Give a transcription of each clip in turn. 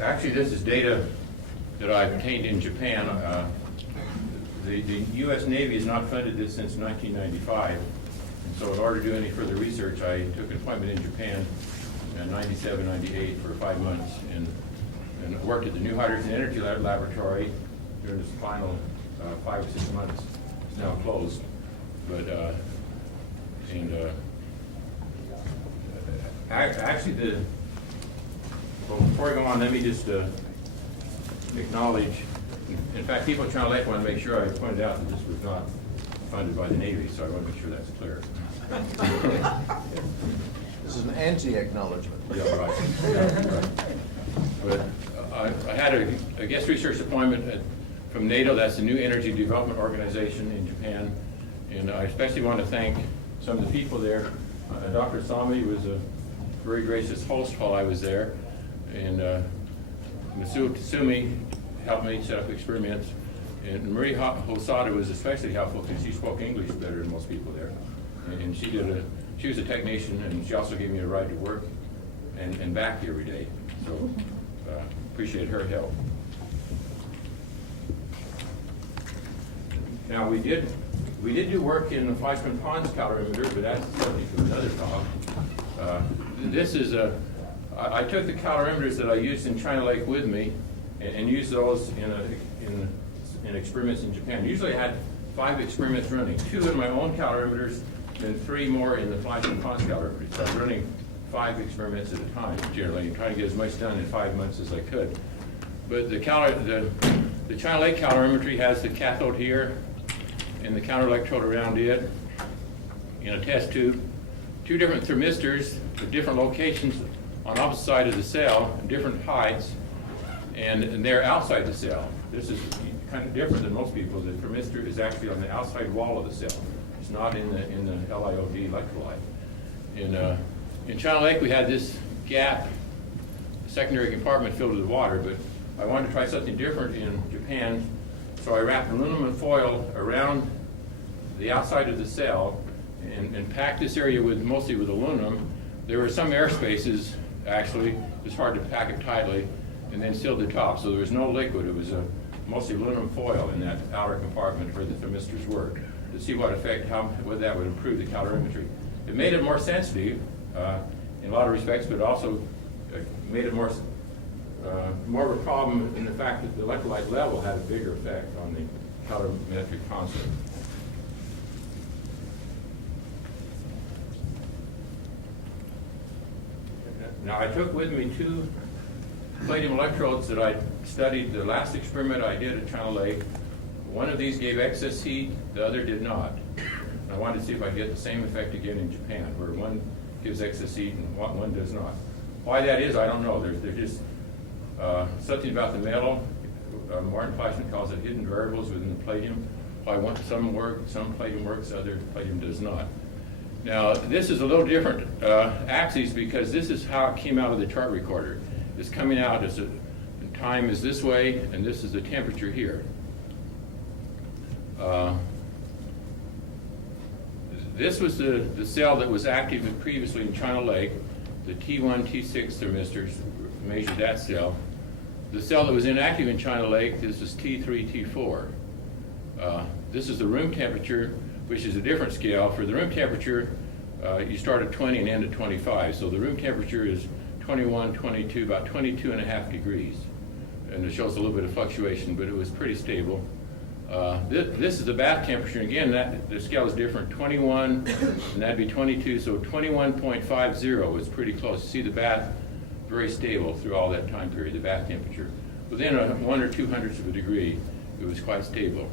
Actually, this is data that I obtained in Japan. The U.S. Navy has not funded this since 1995. And so in order to do any further research, I took an appointment in Japan in 97, 98 for 5 months and worked at the New Hydrogen Energy Laboratory during this final 5 or 6 months. It's now closed. But, actually, well, before I go on, let me just acknowledge, in fact, people at China Lake want to make sure I pointed out that this was not funded by the Navy, so I want to make sure that's clear. This is an anti-acknowledgement. Yeah, right. Yeah, right. But I had a guest research appointment from NATO, that's the New Energy Development Organization in Japan, and I especially want to thank some of the people there. Dr. Sami was a very gracious host while I was there, and Masuo Tatsumi helped me set up experiments, and Marie Hosada was especially helpful because she spoke English better than most people there, and she was a technician, and she also gave me a ride to work and back every day, so appreciate her help. Now we did do work in the Fleischmann Pons calorimeter, but that's subject to another talk. This is I took the calorimeters that I used in China Lake with me and used those in experiments in Japan. Usually I had 5 experiments running, 2 in my own calorimeters and 3 more in the Fleischmann Pons calorimeters. So I was running 5 experiments at a time, generally, and trying to get as much done in 5 months as I could. But the China Lake calorimetry has the cathode here and the counter electrode around it in a test tube. 2 different thermistors at different locations on opposite side of the cell, different heights, and they're outside the cell. This is kind of different than most people. The thermistor is actually on the outside wall of the cell. It's not in the LiOD electrolyte. In China Lake, we had this gap, secondary compartment filled with water, but I wanted to try something different in Japan, so I wrapped aluminum foil around the outside of the cell and packed this area mostly with aluminum. There were some air spaces, actually. It was hard to pack it tightly, and then sealed the top, so there was no liquid. It was mostly aluminum foil in that outer compartment where the thermistors were, to see what effect, whether that would improve the calorimetry. It made it more sensitive in a lot of respects, but also made it more of a problem in the fact that the electrolyte level had a bigger effect on the calorimetric constant. Now I took with me 2 palladium electrodes that I studied the last experiment I did at China Lake. One of these gave excess heat, the other did not. I wanted to see if I could get the same effect again in Japan, where one gives excess heat and one does not. Why that is, I don't know. There's just something about the metal. Martin Fleischmann calls it hidden variables within the palladium. Why some work, some palladium works, other palladium does not. Now, this is a little different axes because this is how it came out of the chart recorder. It's coming out as the time is this way, and this is the temperature here. This was the cell that was active previously in China Lake. The T1, T6 thermistors measured that cell. The cell that was inactive in China Lake, this is T3, T4. This is the room temperature, which is a different scale. For the room temperature, you start at 20 and end at 25. So the room temperature is 21, 22, about 22.5 degrees. And it shows a little bit of fluctuation, but it was pretty stable. This is the bath temperature. Again, the scale is different. 21, and that'd be 22, so 21.50 is pretty close. You see the bath very stable through all that time period, the bath temperature. Within 1 or 200ths of a degree, it was quite stable.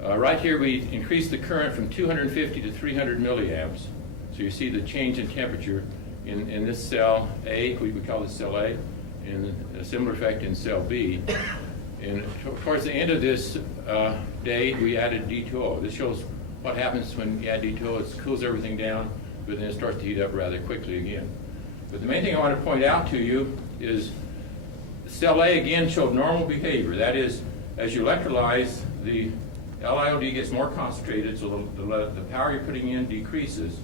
Right here, we increased the current from 250 to 300 milliamps. So you see the change in temperature in this cell A, we call this cell A, and a similar effect in cell B. And towards the end of this day, we added D2O. This shows what happens when you add D2O. It cools everything down, but then it starts to heat up rather quickly again. But the main thing I want to point out to you is cell A again showed normal behavior. That is, as you electrolyze, the LiOD gets more concentrated, so the power you're putting in decreases.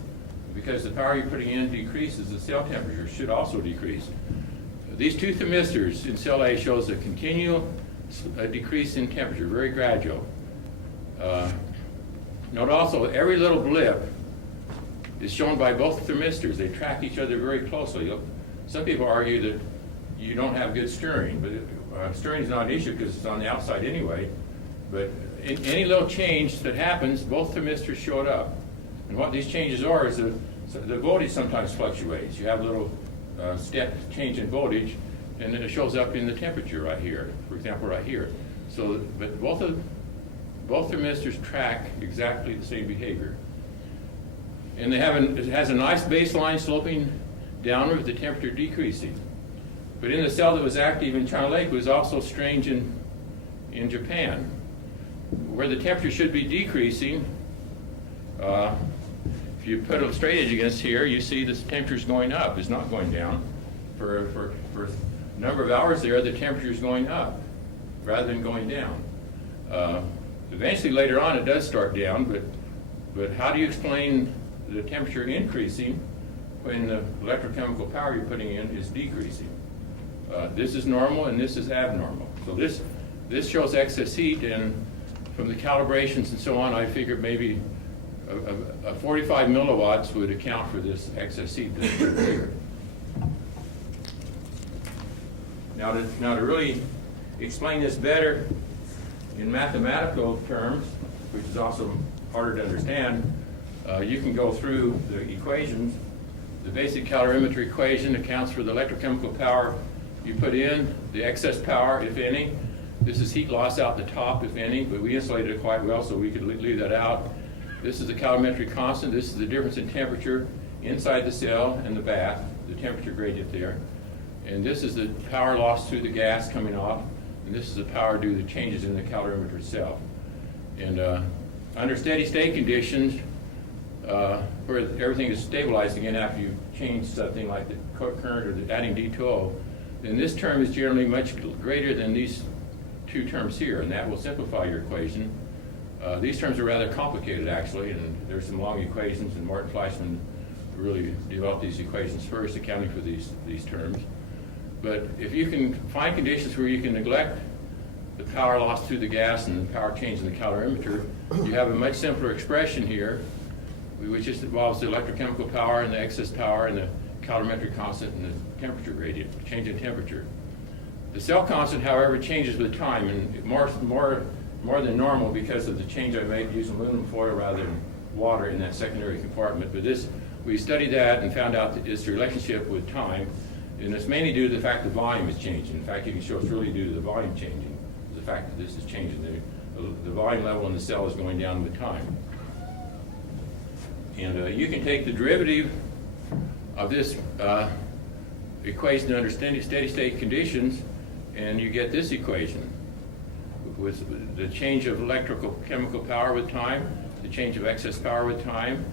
Because the power you're putting in decreases, the cell temperature should also decrease. These two thermistors in cell A shows a continual decrease in temperature, very gradual. Note also every little blip is shown by both thermistors. They track each other very closely. Some people argue that you don't have good stirring, but stirring is not an issue because it's on the outside anyway. But in any little change that happens, both thermistors show it up. And what these changes are is the voltage sometimes fluctuates. You have a little step change in voltage, and then it shows up in the temperature right here, for example, right here. So, but both thermistors track exactly the same behavior. And they have it has a nice baseline sloping downward with the temperature decreasing. But in the cell that was active in China Lake was also strange in Japan, where the temperature should be decreasing. If you put a straight edge against here, you see the temperature is going up. It's not going down. For a number of hours there, the temperature is going up rather than going down. Eventually, later on, it does start down, but how do you explain the temperature increasing when the electrochemical power you're putting in is decreasing? This is normal and this is abnormal. So this shows excess heat, and from the calibrations and so on, I figured maybe a 45 milliwatts would account for this excess heat that's here. Now to really explain this better in mathematical terms, which is also harder to understand, you can go through the equations. The basic calorimetric equation accounts for the electrochemical power you put in, the excess power, if any. This is heat loss out the top, if any, but we insulated it quite well, so we could leave that out. This is the calorimetric constant. This is the difference in temperature inside the cell and the bath, the temperature gradient there. And this is the power lost through the gas coming off, and this is the power due to changes in the calorimeter itself. And under steady state conditions, where everything is stabilized again after you change something like the current or adding D2O, then this term is generally much greater than these two terms here, and that will simplify your equation. These terms are rather complicated, actually, and there's some long equations, and Martin Fleischmann really developed these equations first, accounting for these terms. But if you can find conditions where you can neglect the power lost through the gas and the power change in the calorimeter, you have a much simpler expression here, which just involves the electrochemical power and the excess power and the calorimetric constant and the temperature gradient, change in temperature. The cell constant, however, changes with time, and more than normal because of the change I made using aluminum foil rather than water in that secondary compartment. But we studied that and found out that it's a relationship with time, and it's mainly due to the fact the volume is changing. In fact, you can show it's really due to the volume changing, the fact that this is changing. The volume level in the cell is going down with time. And you can take the derivative of this equation under steady state conditions, and you get this equation with the change of electrical chemical power with time, the change of excess power with time.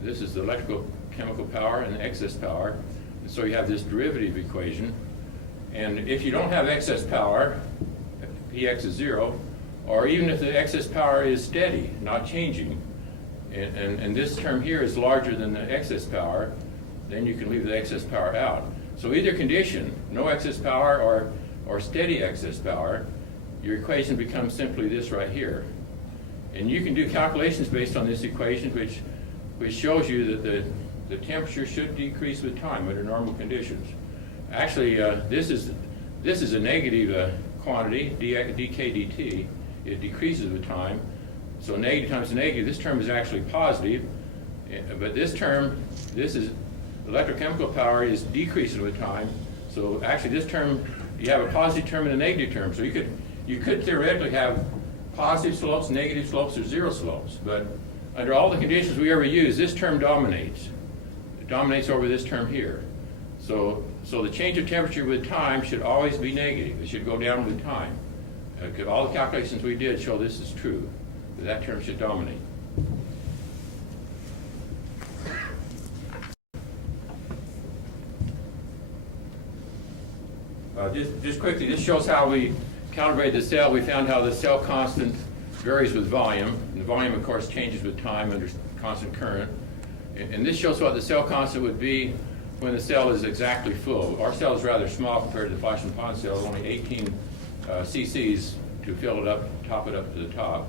This is the electrical chemical power and the excess power. And so you have this derivative equation. And if you don't have excess power, Px is 0, or even if the excess power is steady, not changing, and this term here is larger than the excess power, then you can leave the excess power out. So either condition, no excess power or steady excess power, your equation becomes simply this right here. And you can do calculations based on this equation, which shows you that the temperature should decrease with time under normal conditions. Actually, this is a negative quantity, dk dt. It decreases with time. So negative times negative, this term is actually positive. But this term, this is electrochemical power is decreasing with time. So actually this term, you have a positive term and a negative term. So you could theoretically have positive slopes, negative slopes, or zero slopes. But under all the conditions we ever use, this term dominates. It dominates over this term here. So the change of temperature with time should always be negative. It should go down with time. All the calculations we did show this is true. That term should dominate. Just quickly, this shows how we calibrated the cell. We found how the cell constant varies with volume. And the volume, of course, changes with time under constant current. And this shows what the cell constant would be when the cell is exactly full. Our cell is rather small compared to the Fleischmann pond cell, only 18 cc's to fill it up, top it up to the top.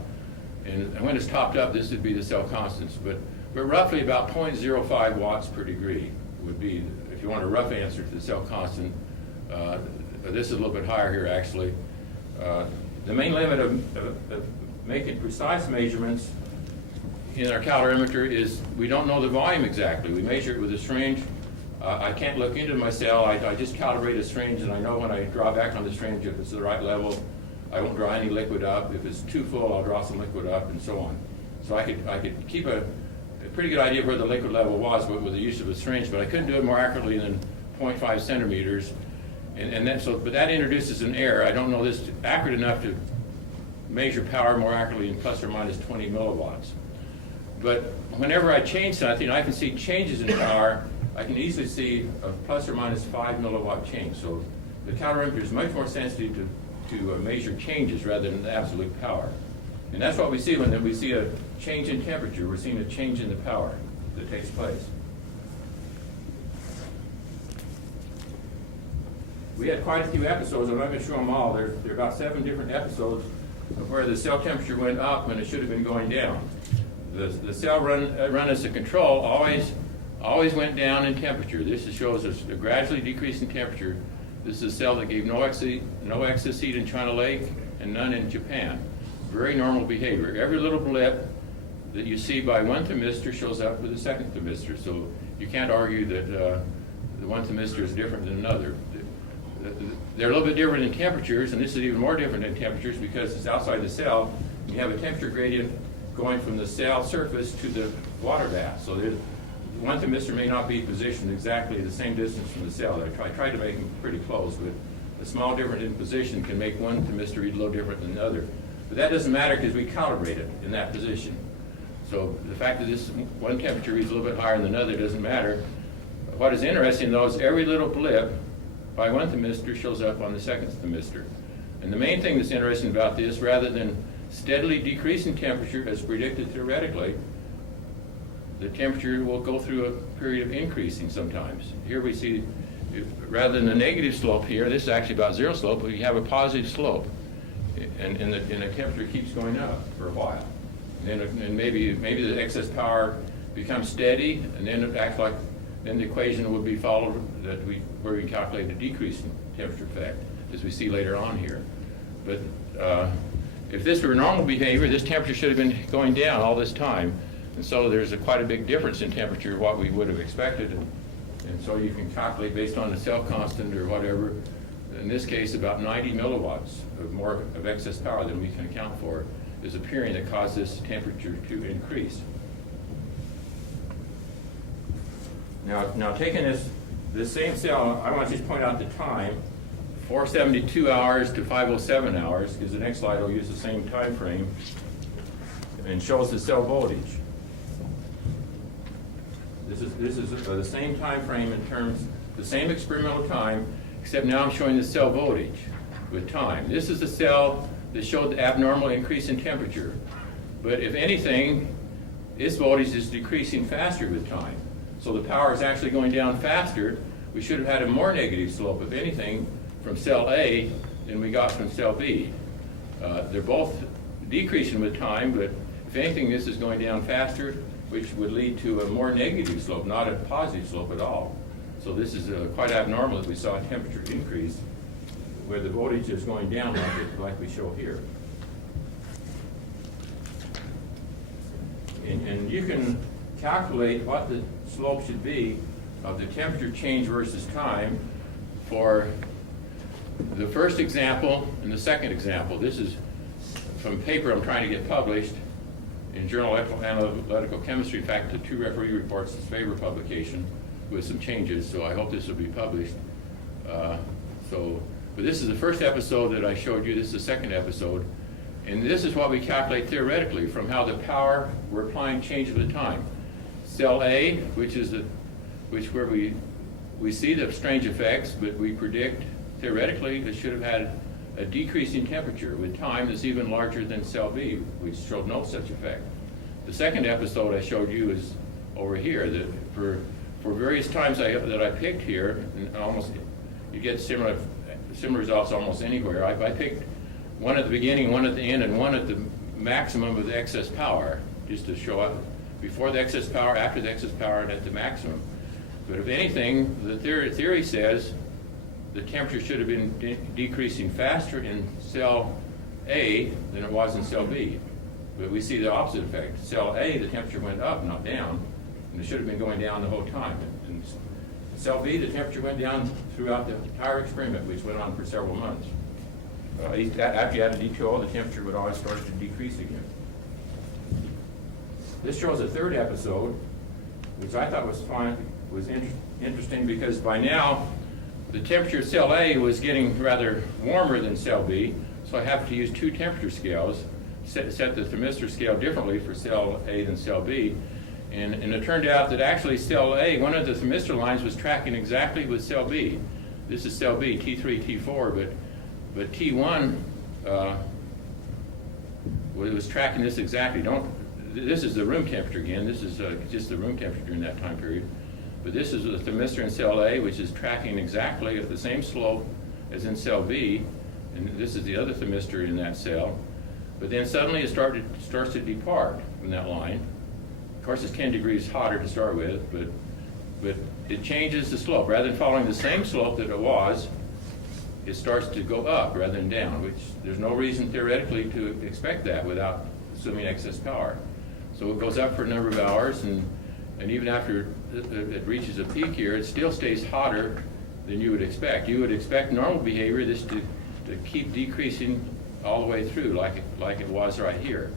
And when it's topped up, this would be the cell constants. But roughly about 0.05 watts per degree would be, if you want a rough answer to the cell constant. This is a little bit higher here, actually. The main limit of making precise measurements in our calorimeter is we don't know the volume exactly. We measure it with a syringe. I can't look into my cell. I just calibrate a syringe, and I know when I draw back on the syringe if it's the right level. I won't draw any liquid up. If it's too full, I'll draw some liquid up, and so on. So I could keep a pretty good idea of where the liquid level was with the use of a syringe, but I couldn't do it more accurately than 0.5 centimeters. But that introduces an error. I don't know this accurate enough to measure power more accurately in plus or minus 20 milliwatts. But whenever I change something, I can see changes in power. I can easily see a plus or minus 5 milliwatt change. So the calorimeter is much more sensitive to measure changes rather than the absolute power. And that's what we see when we see a change in temperature. We're seeing a change in the power that takes place. We had quite a few episodes. I'm not going to show them all. There are about 7 different episodes of where the cell temperature went up when it should have been going down. The cell run as a control always went down in temperature. This shows us a gradually decreasing temperature. This is a cell that gave no excess heat in China Lake and none in Japan. Very normal behavior. Every little blip that you see by 1 thermistor shows up with a 2nd thermistor. So you can't argue that the 1 thermistor is different than another. They're a little bit different in temperatures, and this is even more different in temperatures because it's outside the cell. You have a temperature gradient going from the cell surface to the water bath. So 1 thermistor may not be positioned exactly the same distance from the cell. I tried to make them pretty close, but a small difference in position can make 1 thermistor read a little different than the other. But that doesn't matter because we calibrate it in that position. So the fact that this one temperature reads a little bit higher than another doesn't matter. What is interesting, though, is every little blip by 1 thermistor shows up on the 2nd thermistor. And the main thing that's interesting about this, rather than steadily decreasing temperature as predicted theoretically, the temperature will go through a period of increasing sometimes. Here we see, rather than a negative slope here, this is actually about 0 slope, but you have a positive slope. And the temperature keeps going up for a while. And maybe the excess power becomes steady, and then it acts like, then the equation will be followed where we calculate a decrease in temperature effect, as we see later on here. But if this were normal behavior, this temperature should have been going down all this time. And so there's quite a big difference in temperature, what we would have expected. And so you can calculate based on the cell constant or whatever, in this case about 90 milliwatts of excess power than we can account for is appearing that caused this temperature to increase. Now taking this same cell, I want to just point out the time, 472 hours to 507 hours, because the next slide will use the same time frame, and shows the cell voltage. This is the same time frame in terms, the same experimental time, except now I'm showing the cell voltage with time. This is the cell that showed the abnormal increase in temperature. But if anything, its voltage is decreasing faster with time. So the power is actually going down faster. We should have had a more negative slope, if anything, from cell A than we got from cell B. They're both decreasing with time, but if anything, this is going down faster, which would lead to a more negative slope, not a positive slope at all. So this is quite abnormal that we saw a temperature increase where the voltage is going down like we show here. And you can calculate what the slope should be of the temperature change versus time for the first example and the second example. This is from a paper I'm trying to get published in Journal of Analytical Chemistry. In fact, the 2 referee reports this favor publication with some changes, so I hope this will be published. But this is the first episode that I showed you. This is the second episode. And this is what we calculate theoretically from how the power we're applying changes with time. Cell A, which where we see the strange effects, but we predict theoretically it should have had a decreasing temperature with time that's even larger than cell B, which showed no such effect. The second episode I showed you is over here, that for for various times that I picked here, and almost you get similar results almost anywhere. I picked one at the beginning, one at the end, and one at the maximum of the excess power, just to show up before the excess power, after the excess power, and at the maximum. But if anything, the theory says the temperature should have been decreasing faster in cell A than it was in cell B. But we see the opposite effect. Cell A, the temperature went up, not down, and it should have been going down the whole time. And cell B, the temperature went down throughout the entire experiment, which went on for several months. After you added D2O, the temperature would always start to decrease again. This shows a third episode, which I thought was interesting because by now the temperature of cell A was getting rather warmer than cell B, so I have to use two temperature scales, set the thermistor scale differently for cell A than cell B, and it turned out that actually cell A, one of the thermistor lines was tracking exactly with cell B. This is cell B, T3, T4, but T1 was tracking this exactly. This is the room temperature again. This is just the room temperature during that time period. But this is the thermistor in cell A, which is tracking exactly at the same slope as in cell B, and this is the other thermistor in that cell. But then suddenly it starts to depart from that line. Of course, it's 10 degrees hotter to start with, but it changes the slope. Rather than following the same slope that it was, it starts to go up rather than down, which there's no reason theoretically to expect that without assuming excess power. So it goes up for a number of hours, and even after it reaches a peak here, it still stays hotter than you would expect. You would expect normal behavior, this to keep decreasing all the way through, like it was right here.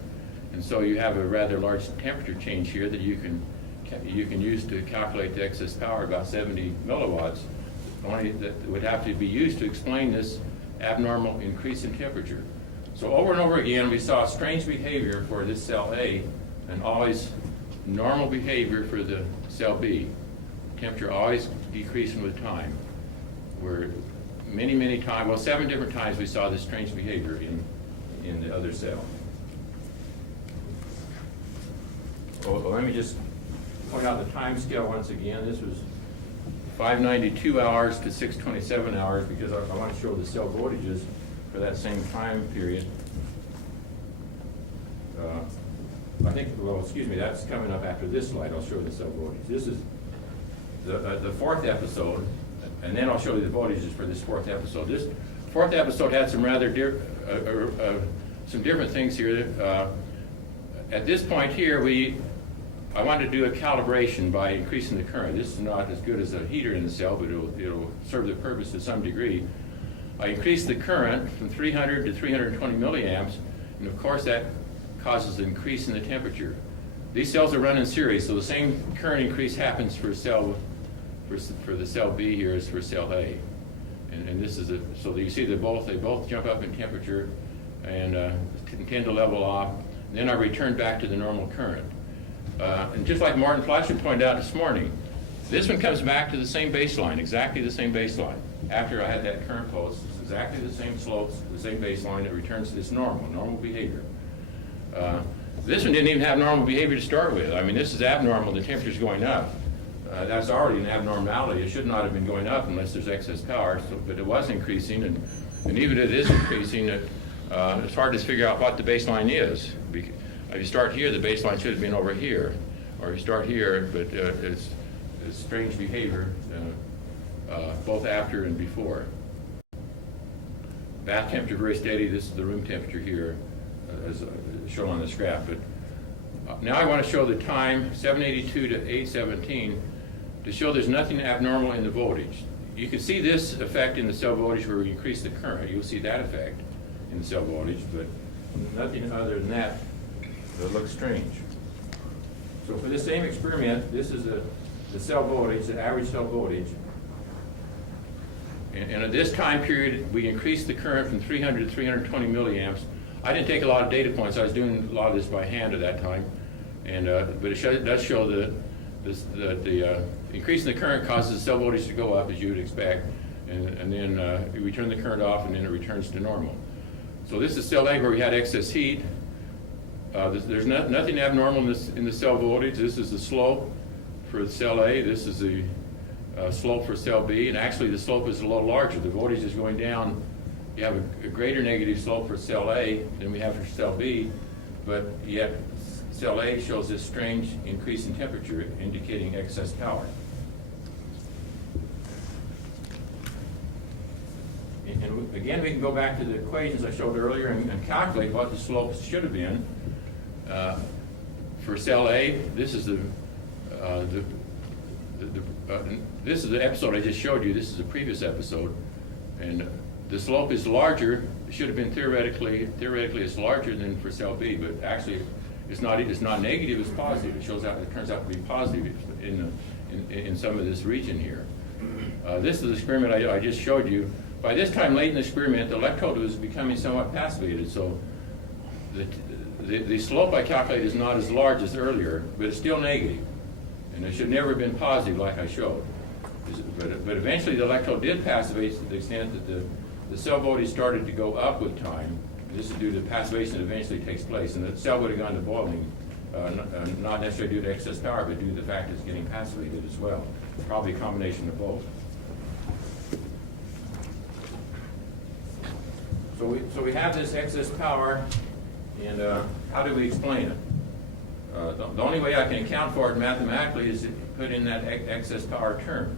And so you have a rather large temperature change here that you can use to calculate the excess power, about 70 milliwatts, only that would have to be used to explain this abnormal increase in temperature. So over and over again, we saw strange behavior for this cell A and always normal behavior for the cell B. Temperature always decreasing with time. Where many times, well, 7 different times we saw this strange behavior in the other cell. Well, let me just point out the time scale once again. This was 592 hours to 627 hours because I want to show the cell voltages for that same time period. I think, well, excuse me, that's coming up after this slide. I'll show you the cell voltage. This is the fourth episode, and then I'll show you the voltages for this fourth episode. This fourth episode had some rather some different things here. At this point here, I wanted to do a calibration by increasing the current. This is not as good as a heater in the cell, but it'll serve the purpose to some degree. I increased the current from 300 to 320 milliamps, and of course that causes an increase in the temperature. These cells are run in series, so the same current increase happens for the cell B here as for cell A. And this is so you see they both jump up in temperature and tend to level off. And then I return back to the normal current. And just like Martin Fleischer pointed out this morning, this one comes back to the same baseline, exactly the same baseline. After I had that current pulse, it's exactly the same slopes, the same baseline. It returns to this normal behavior. This one didn't even have normal behavior to start with. I mean, this is abnormal. The temperature's going up. That's already an abnormality. It should not have been going up unless there's excess power. But it was increasing, and even if it is increasing, it's hard to figure out what the baseline is. If you start here, the baseline should have been over here, or you start here, but it's strange behavior both after and before. Bath temperature very steady. This is the room temperature here, as shown on this graph. But now I want to show the time 782 to 817 to show there's nothing abnormal in the voltage. You can see this effect in the cell voltage where we increase the current. You'll see that effect in the cell voltage, but nothing other than that looks strange. So for this same experiment, this is the cell voltage, the average cell voltage. And at this time period, we increased the current from 300 to 320 milliamps. I didn't take a lot of data points. I was doing a lot of this by hand at that time. And but it does show that the increase in the current causes the cell voltage to go up, as you would expect. And then we turn the current off, and then it returns to normal. So this is cell A where we had excess heat. There's nothing abnormal in the cell voltage. This is the slope for cell A, this is the slope for cell B, and actually the slope is a little larger. The voltage is going down. You have a greater negative slope for cell A than we have for cell B, but yet cell A shows this strange increase in temperature indicating excess power. And again, we can go back to the equations I showed earlier and calculate what the slopes should have been. For cell A, this is this is the episode I just showed you. This is the previous episode, and the slope is larger. It should have been theoretically it's larger than for cell B, but actually it's not negative. It's positive. It turns out to be positive in some of this region here. This is the experiment I just showed you. By this time late in the experiment, the electrode was becoming somewhat passivated, so the slope I calculated is not as large as earlier, but it's still negative. And it should never have been positive like I showed. But eventually the electrode did passivate to the extent that the cell voltage started to go up with time. And this is due to the passivation that eventually takes place. And the cell would have gone to boiling, not necessarily due to excess power, but due to the fact that it's getting passivated as well. Probably a combination of both. So we have this excess power, and how do we explain it? The only way I can account for it mathematically is to put in that excess power term.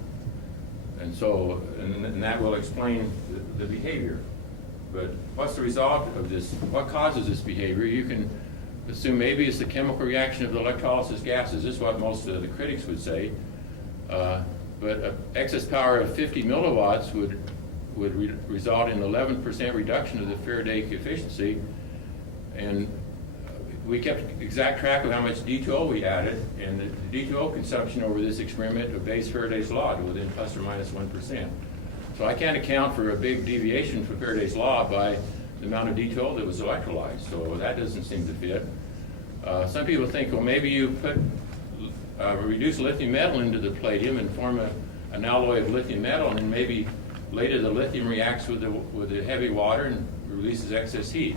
And so, and that will explain the behavior. But what's the result of this? What causes this behavior? You can assume maybe it's the chemical reaction of the electrolysis gases. This is what most of the critics would say. But excess power of 50 milliwatts would result in 11% reduction of the Faraday efficiency. And we kept exact track of how much D2O we added, and the D2O consumption over this experiment obeys Faraday's law to within plus or minus 1%. So I can't account for a big deviation from Faraday's law by the amount of D2O that was electrolyzed, so that doesn't seem to fit. Some people think, well, maybe you put reduce lithium metal into the palladium and form an alloy of lithium metal, and then maybe later the lithium reacts with the heavy water and releases excess heat.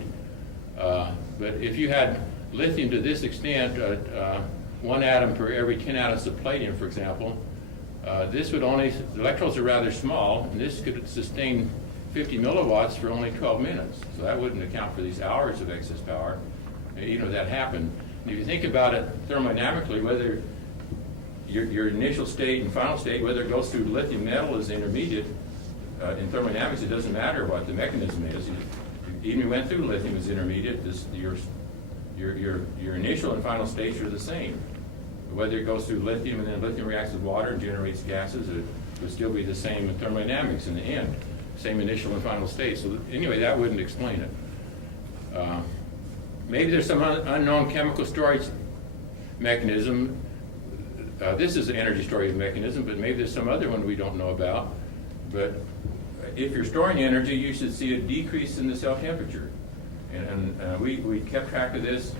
But if you had lithium to this extent, 1 atom per every 10 atoms of palladium, for example, this would only, the electrodes are rather small, and this could sustain 50 milliwatts for only 12 minutes. So that wouldn't account for these hours of excess power, even if that happened. And if you think about it thermodynamically, whether your initial state and final state, whether it goes through lithium metal as intermediate, in thermodynamics it doesn't matter what the mechanism is. Even if you went through lithium as intermediate, your initial and final states are the same. Whether it goes through lithium and then lithium reacts with water and generates gases, it would still be the same in thermodynamics in the end. Same initial and final state. So anyway, that wouldn't explain it. Maybe there's some unknown chemical storage mechanism. This is the energy storage mechanism, but maybe there's some other one we don't know about. But if you're storing energy, you should see a decrease in the cell temperature. And we kept track of this.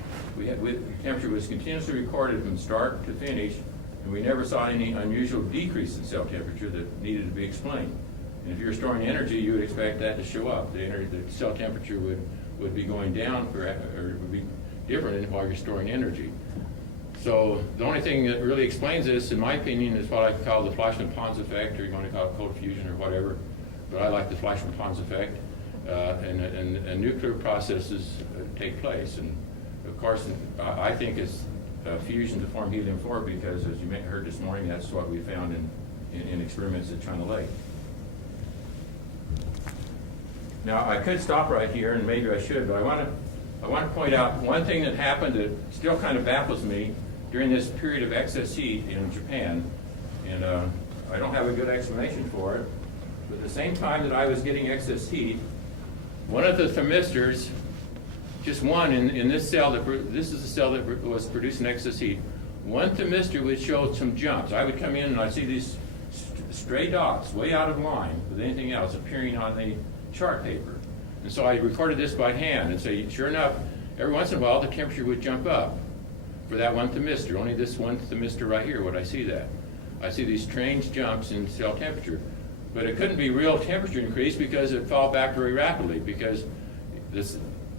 Temperature was continuously recorded from start to finish, and we never saw any unusual decrease in cell temperature that needed to be explained. And if you're storing energy, you would expect that to show up. The cell temperature would be going down, or would be different while you're storing energy. So the only thing that really explains this, in my opinion, is what I call the Fleischmann-Pons effect, or you want to call it cold fusion or whatever. But I like the Fleischmann-Pons effect, and nuclear processes take place. And of course, I think it's fusion to form helium-4 because, as you heard this morning, that's what we found in experiments at China Lake. Now, I could stop right here, and maybe I should, but I want to point out one thing that happened that still kind of baffles me during this period of excess heat in Japan, and I don't have a good explanation for it. But at the same time that I was getting excess heat, one of the thermistors, just one in this cell, this is the cell that was producing excess heat, one thermistor would show some jumps. I would come in and I'd see these stray dots way out of line with anything else appearing on the chart paper. And so I recorded this by hand and say, sure enough, every once in a while the temperature would jump up for that one thermistor. Only this one thermistor right here would I see that. I see these strange jumps in cell temperature. But it couldn't be real temperature increase because it fell back very rapidly, because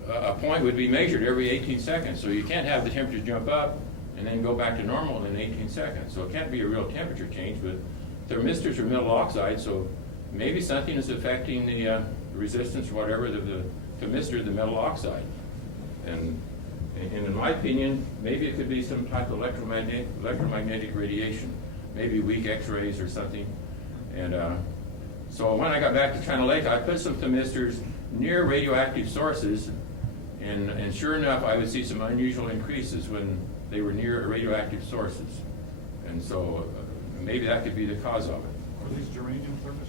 a point would be measured every 18 seconds. So you can't have the temperature jump up and then go back to normal in 18 seconds. So it can't be a real temperature change, but thermistors are metal oxide, so maybe something is affecting the resistance or whatever of the thermistor, the metal oxide. And in my opinion, maybe it could be some type of electromagnetic radiation, maybe weak X-rays or something. And so when I got back to China Lake, I put some thermistors near radioactive sources, and sure enough, I would see some unusual increases when they were near radioactive sources. And so maybe that could be the cause of it. Are these germanium thermistors?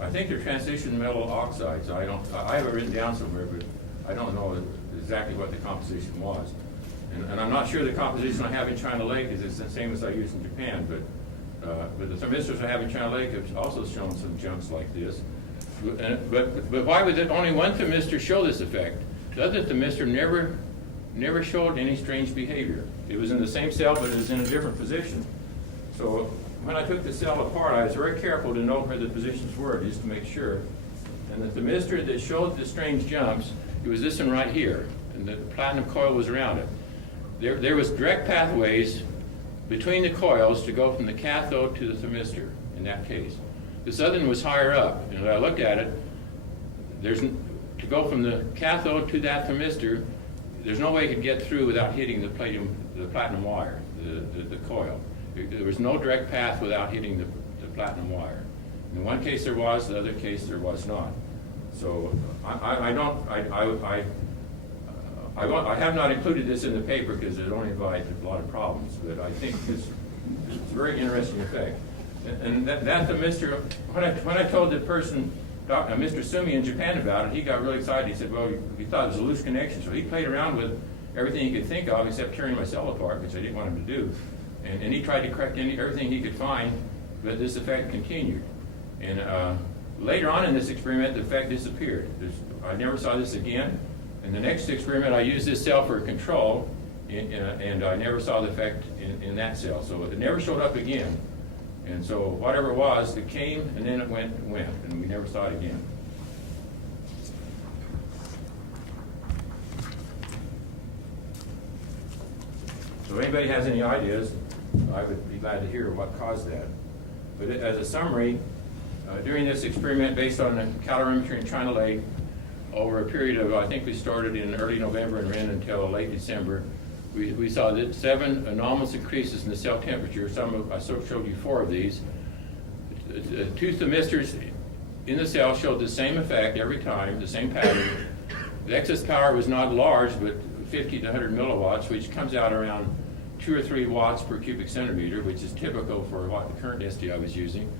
I think they're transition metal oxides. I have it written down somewhere, but I don't know exactly what the composition was. And I'm not sure the composition I have in China Lake is the same as I use in Japan, but the thermistors I have in China Lake have also shown some jumps like this. But why would only one thermistor show this effect? The other thermistor never showed any strange behavior. It was in the same cell, but it was in a different position. So when I took the cell apart, I was very careful to note where the positions were, just to make sure. And the thermistor that showed the strange jumps, it was this one right here, and the platinum coil was around it. There was direct pathways between the coils to go from the cathode to the thermistor in that case. This other one was higher up, and when I looked at it, to go from the cathode to that thermistor, there's no way it could get through without hitting the platinum wire, the coil. There was no direct path without hitting the platinum wire. In one case there was, the other case there was not. So I have not included this in the paper because it only invites a lot of problems, but I think it's a very interesting effect. And that thermistor, when I told the person, Mr. Sumi in Japan about it, he got really excited. He said, well, he thought it was a loose connection. So he played around with everything he could think of except tearing my cell apart, which I didn't want him to do. And he tried to correct everything he could find, but this effect continued. And later on in this experiment, the effect disappeared. I never saw this again. In the next experiment, I used this cell for control, and I never saw the effect in that cell. So it never showed up again. And so whatever it was, it came, and then it went, and we never saw it again. So if anybody has any ideas, I would be glad to hear what caused that. But as a summary, during this experiment based on the calorimetry in China Lake, over a period of, I think we started in early November and ran until late December, we saw that 7 anomalous increases in the cell temperature. I showed you 4 of these. 2 thermistors in the cell showed the same effect every time, the same pattern. The excess power was not large, but 50 to 100 milliwatts, which comes out around 2 or 3 watts per cubic centimeter, which is typical for what the current ST I was using.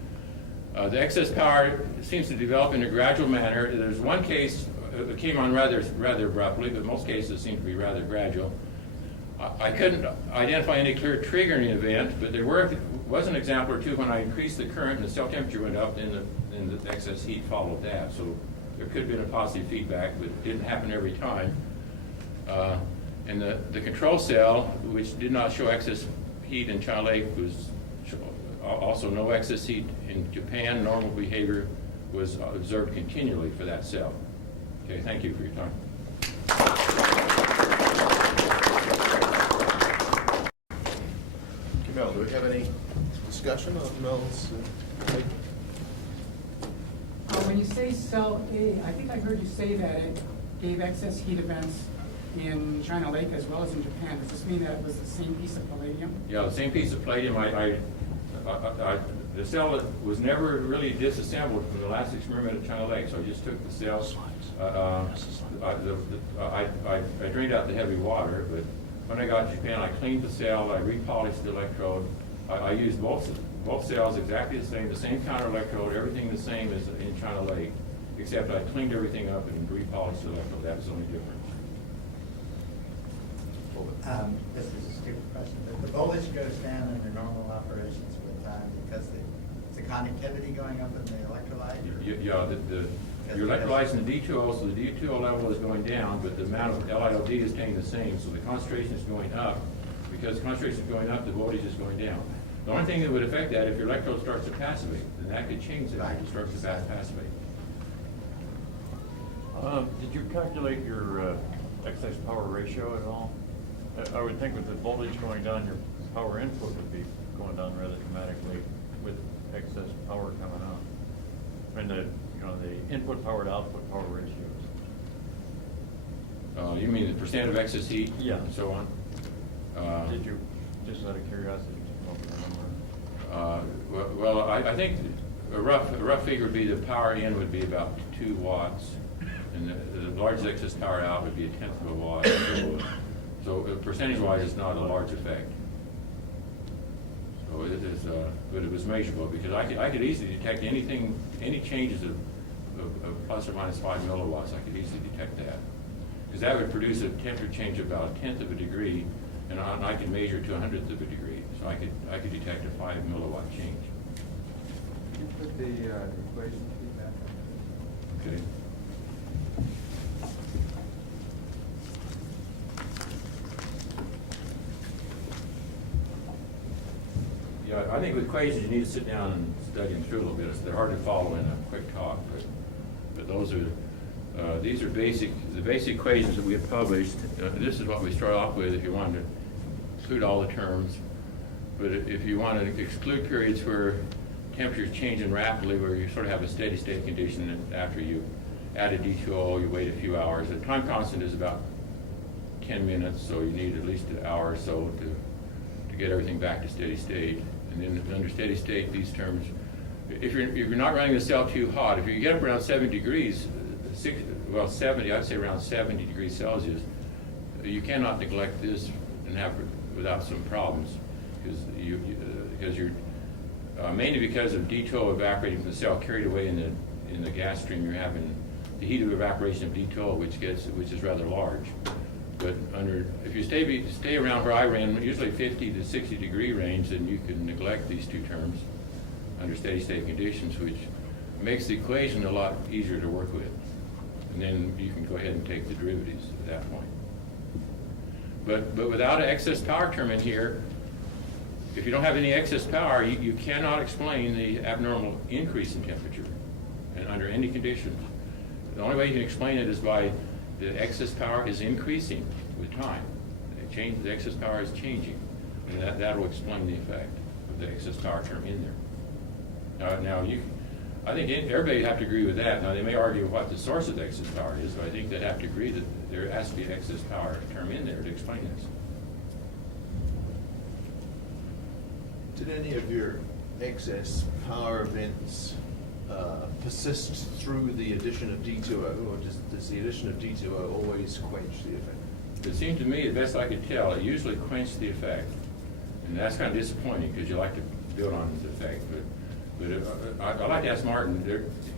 The excess power seems to develop in a gradual manner. There's one case, it came on rather abruptly, but most cases seem to be rather gradual. I couldn't identify any clear triggering event, but there was an example or two when I increased the current and the cell temperature went up, and the excess heat followed that. So there could have been a positive feedback, but it didn't happen every time. And the control cell, which did not show excess heat in China Lake, was also no excess heat in Japan. Normal behavior was observed continually for that cell. Okay, thank you for your time. Mel, do we have any discussion on Mel's? When you say cell A, I think I heard you say that it gave excess heat events in China Lake as well as in Japan. Does this mean that it was the same piece of palladium? Yeah, the same piece of palladium. The cell was never really disassembled from the last experiment at China Lake, so I just took the cells. I drained out the heavy water, but when I got to Japan, I cleaned the cell, I repolished the electrode. I used both cells exactly the same counter electrode, everything the same as in China Lake, except I cleaned everything up and repolished the electrode. That was the only difference. This is a stupid question, but the voltage goes down under normal operations with time because the conductivity going up in the electrolyte? Yeah, you're electrolyzing the D2O, so the D2O level is going down, but the amount of LiOD is staying the same, so the concentration is going up. Because the concentration is going up, the voltage is going down. The only thing that would affect that, if your electrode starts to passivate, then that could change it. It starts to passivate. Did you calculate your excess power ratio at all? I would think with the voltage going down, your power input would be going down rather dramatically with excess power coming out. And the input power to output power ratios. You mean the percent of excess heat? Yeah. And so on? Did you, just out of curiosity, remember? Well, I think a rough figure would be the power in would be about 2 watts, and the largest excess power out would be 1/10 of a watt. So percentage-wise, it's not a large effect. So it is, but it was measurable because I could easily detect anything, any changes of plus or minus 5 milliwatts. I could easily detect that because that would produce a temperature change of about 1/10 of a degree, and I could measure to 100th of a degree. So I could detect a 5 milliwatt change. Can you put the equation sheet back up? Okay. Yeah, I think with equations you need to sit down and study them through a little bit. They're hard to follow in a quick talk, but those are these are the basic equations that we have published. This is what we start off with if you want to include all the terms. But if you want to exclude periods where temperatures changing rapidly, where you sort of have a steady state condition, and after you add a D2O, you wait a few hours. The time constant is about 10 minutes, so you need at least an hour or so to get everything back to steady state. And then under steady state, these terms, if you're not running the cell too hot, if you get up around 70 degrees, 70, I'd say around 70 degrees Celsius, you cannot neglect this and have without some problems, because you're mainly because of D2O evaporating from the cell carried away in the gas stream. You're having the heat of evaporation of D2O, which is rather large. But if you stay around where I ran, usually 50 to 60 degree range, then you can neglect these two terms under steady state conditions, which makes the equation a lot easier to work with. And then you can go ahead and take the derivatives at that point. But without an excess power term in here, if you don't have any excess power, you cannot explain the abnormal increase in temperature and under any conditions. The only way you can explain it is by the excess power is increasing with time. The excess power is changing, and that will explain the effect of the excess power term in there. I think everybody would have to agree with that. Now, they may argue what the source of the excess power is, but I think they'd have to agree that there has to be an excess power term in there to explain this. Did any of your excess power events persist through the addition of D2O, or does the addition of D2O always quench the effect? It seemed to me, the best I could tell, it usually quenched the effect. And that's kind of disappointing because you like to build on the effect. But I'd like to ask Martin,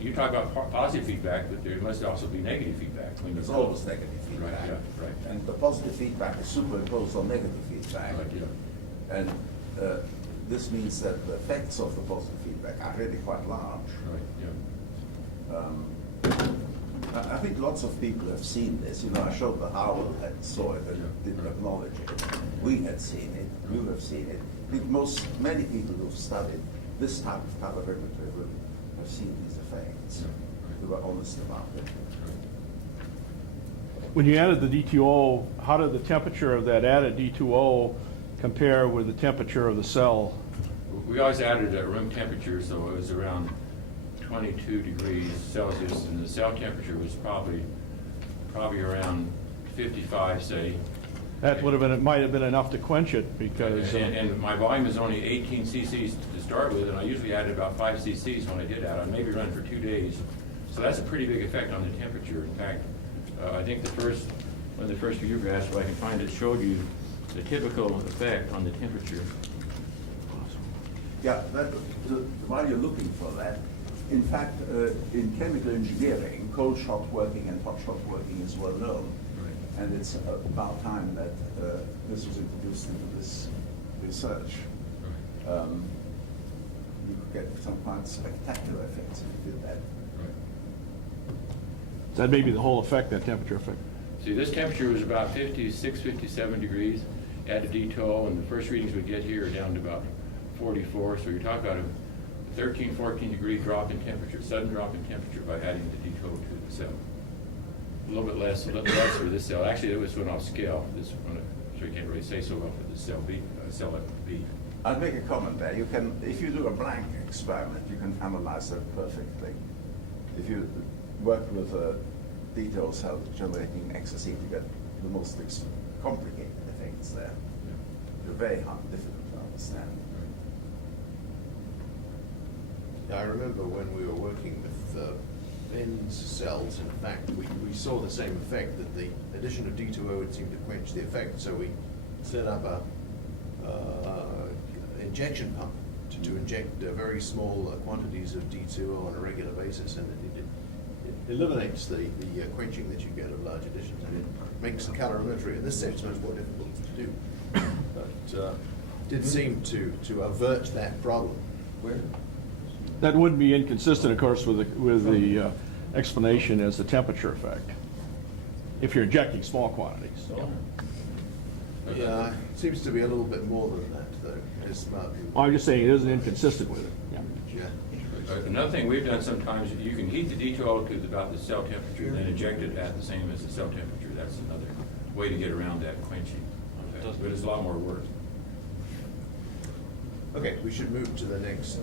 you talk about positive feedback, but there must also be negative feedback. There's always negative feedback. Right, yeah, right. And the positive feedback is superimposed on negative feedback. Right, yeah. And this means that the effects of the positive feedback are really quite large. Right, yeah. I think lots of people have seen this. You know, I showed the Howell had saw it and didn't acknowledge it. We had seen it. You have seen it. I think many people who've studied this type of calorimetry will have seen these effects. Who are honest about it. When you added the D2O, how did the temperature of that added D2O compare with the temperature of the cell? We always added at room temperature, so it was around 22 degrees Celsius, and the cell temperature was probably around 55, say. That would have been, it might have been enough to quench it because. And my volume is only 18 cc's to start with, and I usually added about 5 cc's when I did that. I maybe run for 2 days, so that's a pretty big effect on the temperature. In fact, I think one of the first view graphs, if I can find it, showed you the typical effect on the temperature. Yeah, while you're looking for that, in fact, in chemical engineering, cold shot working and hot shot working is well known. Right. And it's about time that this was introduced into this research. Right. You could get some quite spectacular effects if you did that. Right. That may be the whole effect, that temperature effect. See, this temperature was about 56, 57 degrees. Add a D2O, and the first readings we get here are down to about 44. So you're talking about a 13, 14 degree drop in temperature, sudden drop in temperature by adding the D2O to the cell. A little bit less for this cell. Actually, it was went off scale. This one, so we can't really say so well for the cell B. I'll make a comment there. You can, if you do a blank experiment, you can analyze that perfectly. If you work with a D2O cell generating excess heat, you get the most complicated effects there. They're very hard, difficult to understand. I remember when we were working with Ben's cells, in fact, we saw the same effect, that the addition of D2O would seem to quench the effect, so we set up a injection pump to inject very small quantities of D2O on a regular basis, and it eliminates the quenching that you get of large additions, and it makes the calorimetry in this sense much more difficult to do. But did seem to avert that problem. Where? That wouldn't be inconsistent, of course, with the explanation as the temperature effect, if you're injecting small quantities. Yeah, it seems to be a little bit more than that, though. It's not. Well, I'm just saying it isn't inconsistent with it. Yeah. Another thing we've done sometimes, you can heat the D2O to about the cell temperature, then inject it at the same as the cell temperature. That's another way to get around that quenching effect, but it's a lot more work. Okay, we should move to the next